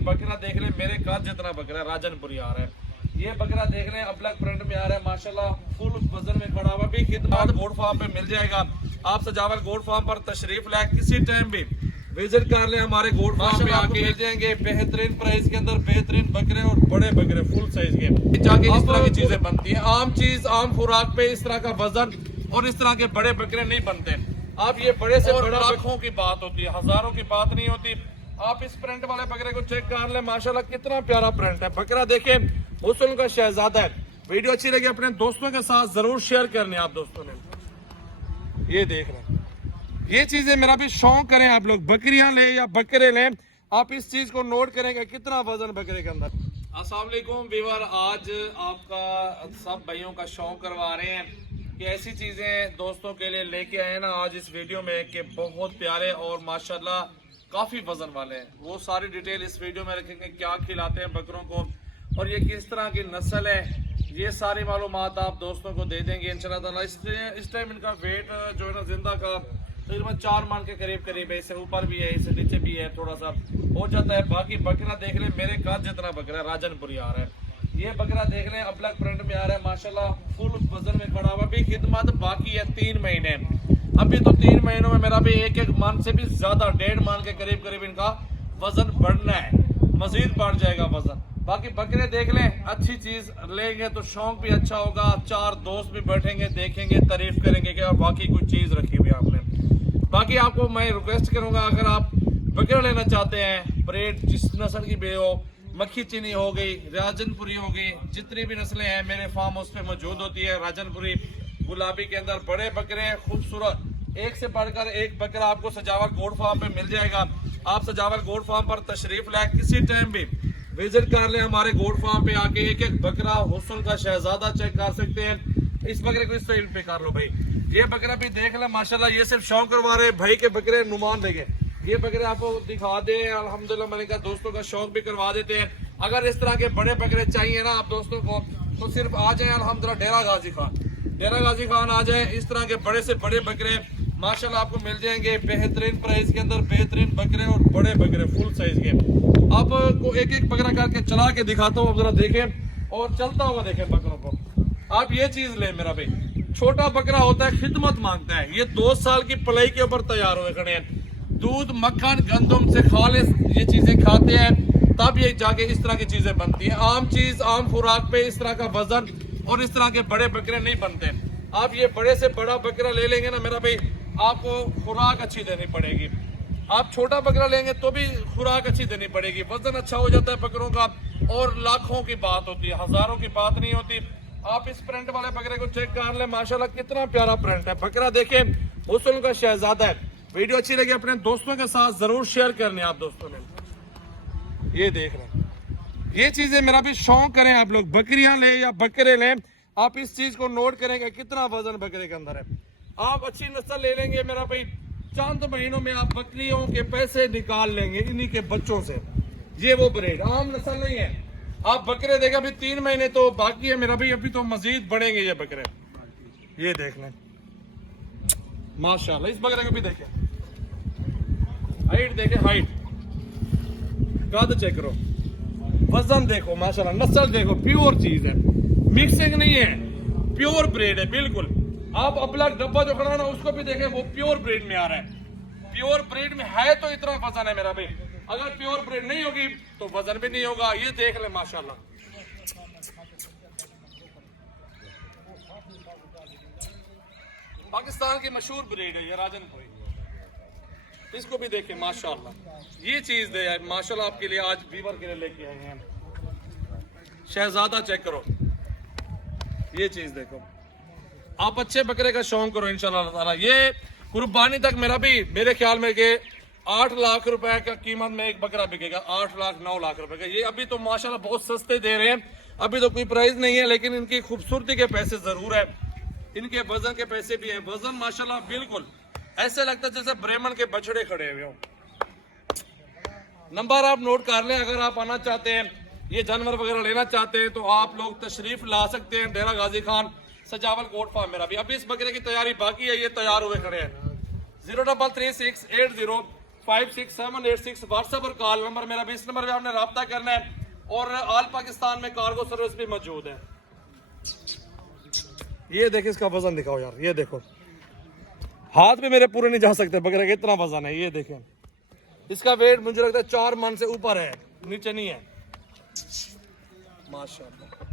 बकरा देख ले, मेरे काज जितना बकरा राजनपुरी आ रहा है। ये बकरा देख ले, ब्लैक प्रिंट में आ रहा है माशाल्लाह, फुल वजन में खड़ा हुआ। भी खिदमत गोड फार्म पे मिल जाएगा। आप सजावल गोड फार्म पर तशरीफ लाए, किसी टाइम भी विजिट कर ले हमारे गोड फार्म पे आके मिल जाएंगे बेहतरीन प्राइस के अंदर बेहतरीन बकरे और बड़े बकरे फुल साइज के। जाके इस तरह की चीजें बनती है, आम चीज आम खुराक पे इस तरह का वजन और इस तरह के बड़े बकरे नहीं बनते। आप ये बड़े से बड़ा लाखों की बात होती है, हजारों की बात नहीं होती। आप इस प्रिंट वाले बकरे को चेक कर ले, माशाल्लाह कितना प्यारा प्रिंट है। बकरा देखें, हुस्न का शहजादा है। वीडियो अच्छी लगी अपने दोस्तों के साथ जरूर शेयर करनी। आप दोस्तों ने ये देख रहे हैं, ये चीजें मेरा भी शौक करें आप लोग, बकरियां ले या बकरे लें, आप इस चीज को नोट करेंगे कितना वजन बकरे के अंदर। अस्सलाम वालेकुम व्यूअर, आज आपका सब भाइयों का शौक करवा रहे हैं कि ऐसी चीजें दोस्तों के लिए लेके आए ना आज इस वीडियो में कि बहुत प्यारे और माशाल्लाह काफी वजन वाले हैं। वो सारी डिटेल इस वीडियो में रखेंगे, क्या खिलाते हैं बकरों को और ये किस तरह की नस्ल है, ये सारी मालूमात आप दोस्तों को दे देंगे इंशाल्लाह ताला। इस टाइम इनका वेट जो है ना जिंदा का तकरीबन 4 मन के करीब है। इससे ऊपर भी है, इससे नीचे भी है, थोड़ा सा हो जाता है। बाकी बकरा देख ले, मेरे काज जितना बकरा राजनपुरी आ रहा है। ये बकरा देख ले, ब्लैक प्रिंट में आ रहा है माशाल्लाह, फुल वजन में खड़ा हुआ। भी खिदमत बाकी है 3 महीने। अभी तो 3 महीनों में मेरा भी एक मन से भी ज्यादा 1.5 मन के करीब इनका वजन बढ़ना है, मजीद बढ़ जाएगा वजन। बाकी बकरे देख लें, अच्छी चीज लेंगे तो शौक भी अच्छा होगा। 4 दोस्त भी बैठेंगे, देखेंगे, तारीफ करेंगे कि बाकी कोई चीज रखी हुई आपने। बाकी आपको मैं रिक्वेस्ट करूंगा, अगर आप बकरा लेना चाहते हैं, ब्रेड जिस नस्ल की भी हो, मक्खी चीनी हो गई, राजनपुरी हो गई, जितनी भी नस्लें हैं मेरे फार्म हाउस पे मौजूद होती है। राजनपुरी गुलाबी के अंदर बड़े बकरे खूबसूरत, एक से बढ़कर एक बकरा आपको सजावल गोड फार्म पे मिल जाएगा। आप सजावल गोड फार्म पर तशरीफ लाए, किसी टाइम भी विजिट कर ले हमारे गोड फार्म पे आके। एक एक बकरा हुस्न का शहजादा चेक कर सकते हैं। इस बकरे को इस साइड पे कर लो भाई, ये बकरा भी देख ले माशाल्लाह। ये सिर्फ शौक करवा रहे भाई के बकरे नुमान देंगे, ये बकरे आपको दिखा दे अल्हम्दुलिल्लाह। मैंने कहा दोस्तों का शौक भी करवा देते हैं। अगर इस तरह के बड़े बकरे चाहिए ना आप दोस्तों को, तो सिर्फ आ जाए अल्हम्दुलिल्लाह डेरा गाजी खान आ जाए। इस तरह के बड़े से बड़े बकरे माशाल्लाह आपको मिल जाएंगे बेहतरीन प्राइस के अंदर, बेहतरीन बकरे और बड़े बकरे फुल साइज के। आपको एक एक बकरा करके चला के दिखाता हूँ, जरा देखें और चलता हुआ देखें बकरों को। आप ये चीज ले मेरा भाई, छोटा बकरा होता है, खिदमत मांगता है। ये 2 साल की पलाई के ऊपर तैयार हुए खड़े हैं। दूध, मक्खन, गंदम से खालिस ये चीजें खाते हैं, तब ये जाके इस तरह की चीजें बनती हैं। आम चीज आम खुराक पे इस तरह का वजन और इस तरह के बड़े बकरे नहीं बनते। आप ये बड़े से बड़ा बकरा ले लेंगे ना मेरा भाई, आपको खुराक अच्छी देनी पड़ेगी। आप छोटा बकरा लेंगे तो भी खुराक अच्छी देनी पड़ेगी, वजन अच्छा हो जाता है बकरों का और लाखों की बात होती है, हजारों की बात नहीं होती। आप इस प्रिंट वाले बकरे को चेक कर ले, माशाल्लाह कितना प्यारा प्रिंट है। बकरा देखें, हुस्न का शहजादा है। वीडियो अच्छी लगी अपने दोस्तों के साथ जरूर शेयर करनी। आप दोस्तों ने ये देख रहे हैं, ये चीजें मेरा भी शौक करें आप लोग, बकरियां ले या बकरे लें, आप इस चीज को नोट करेंगे कितना वजन बकरे के अंदर है। आप अच्छी नस्ल ले लेंगे मेरा भाई, चंद महीनों में आप बकरियों के पैसे निकाल लेंगे इन्हीं के बच्चों से। ये वो ब्रीड आम नस्ल नहीं है। आप बकरे देखें, अभी 3 महीने तो बाकी है मेरा भाई, अभी तो मजीद बढ़ेंगे ये बकरे। ये देख लें माशाल्लाह, इस बकरे को भी देखें, हाइट देखें, हाइट, कद चेक करो, वजन देखो माशाल्लाह, नस्ल देखो, प्योर चीज है, मिक्सिंग नहीं है, प्योर ब्रीड है बिल्कुल। आप अपना डब्बा जो खड़ा है ना उसको भी देखें, वो प्योर ब्रीड में आ रहा है। प्योर ब्रीड में है तो इतना वजन है मेरा भाई, अगर प्योर ब्रीड नहीं होगी तो वजन भी नहीं होगा। ये देख ले माशाल्लाह, पाकिस्तान की मशहूर ब्रीड है ये राजनपुरी। इसको भी देखें माशाल्लाह, ये चीज दे माशाल्लाह आपके लिए आज वीवर के लिए लेके आए हैं। शहजादा चेक करो, ये चीज देखो। आप अच्छे बकरे का शौक करो इंशाल्लाह ताला। ये कुर्बानी तक मेरा भी मेरे ख्याल में कि 8 लाख रुपए का कीमत में एक बकरा बिकेगा, 8 लाख 9 लाख रुपए का। ये अभी तो माशाल्लाह बहुत सस्ते दे रहे हैं, अभी तो कोई प्राइस नहीं है, लेकिन इनकी खूबसूरती के पैसे जरूर है, इनके वजन के पैसे भी है। वजन माशाल्लाह बिल्कुल ऐसे लगता है जैसे ब्राह्मण के बछड़े खड़े हुए हो। नंबर आप नोट कर लें, अगर आप आना चाहते हैं, ये जानवर वगैरह लेना चाहते हैं, तो आप लोग तशरीफ ला सकते हैं डेरा गाजी खान सजावल गोड फार्म मेरा भी। अभी इस बकरे की तैयारी बाकी है, ये तैयार हुए खड़े हैं। 033680 568786 व्हाट्सएप और कॉल नंबर मेरा भी, इस नंबर पे आपने रब्ता करना है। और ऑल पाकिस्तान में कार्गो सर्विस भी मौजूद है। ये देखिए इसका वजन दिखाओ यार, ये देखो हाथ में मेरे पूरे नहीं जा सकते बकरे का, इतना वजन है। ये देखें इसका वेट मुझे लगता है 4 मन से ऊपर है, नीचे नहीं है। माशाल्लाह।